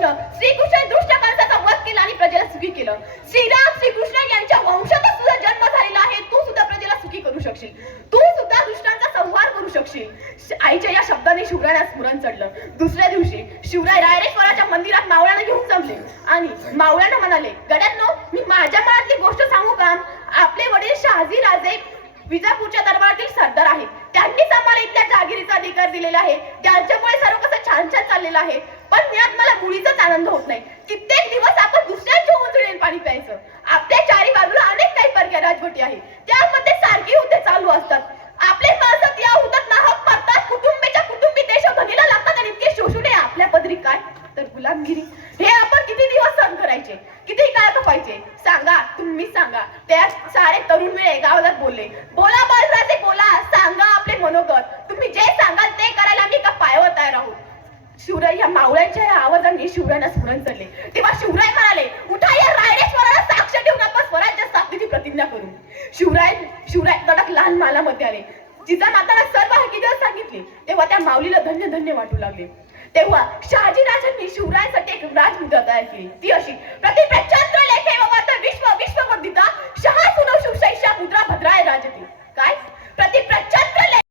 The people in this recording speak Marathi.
श्रीकृष्ण दुष्ट कंसाचा वध केला आणि प्रजेला सुखी केलं. श्रीकृष्ण यांच्या वंशातच तुझा जन्म झालेला आहे. तू सुद्धा प्रजेला सुखी करू शकशील. तू सुद्धा दुष्टांचा संहार करू शकशील. आईच्या या शब्दाने शिवरायाला स्मरण चढलं. दुसऱ्या दिवशी शिवराय रायरेश्वराच्या मंदिरात मावळ्यांना घेऊन जमले आणि मावळ्यांना म्हणाले, गड्यांनो, मी माझ्या मनातली गोष्ट सांगू का? आपले वडील शहाजी राजे विजापूरच्या दरबारातील सरदार आहेत. त्यांनीच आम्हाला इथल्या जागिरीचा अधिकार दिलेला आहे. त्यांच्यामुळे सर्व कसं छान छान चाललेलं आहे. पण यात मला मुळीचाच आनंद होत नाही. कित्येक दिवस आपण दुसऱ्यांच्या उंजळीने पाणी प्यायचं. आपल्या चारी बाजूला अनेक काही परक्या राजवटी आहेत. त्यामध्ये सारखी युद्धे चालू असतात. आपले माणसं या युद्धात नाहक मरतात. कुटुंबीच्या कुटुंबी देशोधनीला लागतात आणि इतके शोषणे आपल्या पदरी काय तर गुलामगिरी. हे आपण किती दिवस सहन करायचे? किती काळ कपायचे? सांगा, तुम्ही सांगा. त्या सारे तरुण वेळे गावात बोलले, बोला बाळराजे बोला, सांगा आपले मनोगत. तुम्ही जे सांगाल ते करायला आम्ही का पायावर तयार आहोत. शिवराय या मावळ्यांच्या आवाजाने शिवरायांना स्मरण चढले. तेव्हा शिवराय म्हणाले, उठा, या रायरेश्वराला साक्ष ठेवून आपण स्वराज्य स्थापनेची प्रतिज्ञा करू. शिवराय तडक लहान मालामध्ये आले. जिजामाताला सर्व हकीकत सांगितली. तेव्हा त्या माऊलीला धन्य धन्य वाटू लागले. तेव्हा शहाजी राजांनी शिवरायांसाठी एक राजमुद्रा तयार केली. ती अशी, प्रतिप्रचंड